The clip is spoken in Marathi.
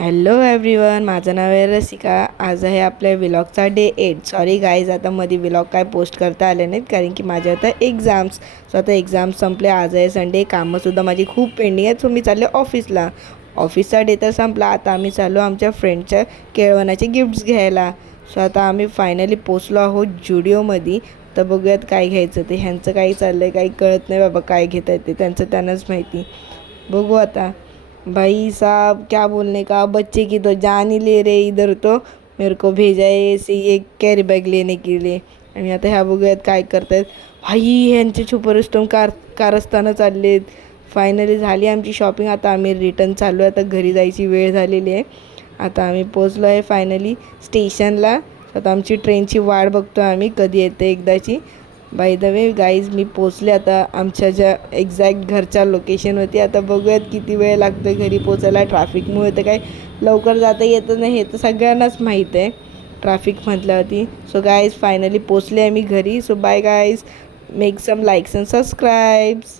हॅलो एव्हरीवन, माझं नाव आहे रसिका. आज आहे आपल्या व्लॉगचा डे 8. सॉरी गाईज, आता मध्ये व्लॉग काय पोस्ट करता आले नाहीत कारण की माझ्या आता एक्झाम्स. सो आता एक्झाम्स संपले. आज आहे संडे. कामंसुद्धा माझी खूप पेंडिंग आहेत. सो मी चालले ऑफिसला. ऑफिसचा डे तर संपला. आता आम्ही चाललो आमच्या फ्रेंडच्या केळवणाचे गिफ्ट्स घ्यायला. सो आता आम्ही फायनली पोचलो आहोत जुडिओमध्ये. तर बघूयात काय घ्यायचं ते. ह्यांचं काही चाललं आहे काही कळत नाही बाबा, काय घेत आहेत ते त्यांचं त्यांनाच माहिती. बघू आता. भाई साहब क्या बोलने का, बच्चे की तो जान ही ले रहे इधर, तो मेरे को भेजा है ऐसे एक कैरी बॅग लेने के लिए. आणि आता ह्या बघूयात काय करतायत. भाई ह्यांचे छुपरस्टोम कारस्थानं चाललेत. फायनली झाली आमची शॉपिंग. आता आम्ही रिटर्न चाललो आहे. आता घरी जायची वेळ झालेली आहे. आता आम्ही पोचलो आहे फायनली स्टेशनला. आता आमची ट्रेनची वाट बघतो आम्ही कधी येते एकदाची. बाय द वे गाईज, मी पोचले आता आमच्या ज्या एक्झॅक्ट घरच्या लोकेशनवरती. आता बघूयात किती वेळ लागतो घरी पोचायला. ट्रॅफिकमुळे तर काही लवकर जाता येतं नाही, हे तर सगळ्यांनाच माहीत आहे ट्रॅफिक म्हटल्यावरती. सो गाईज फायनली पोचले आहे मी घरी. So bye guys, make some likes and subscribes.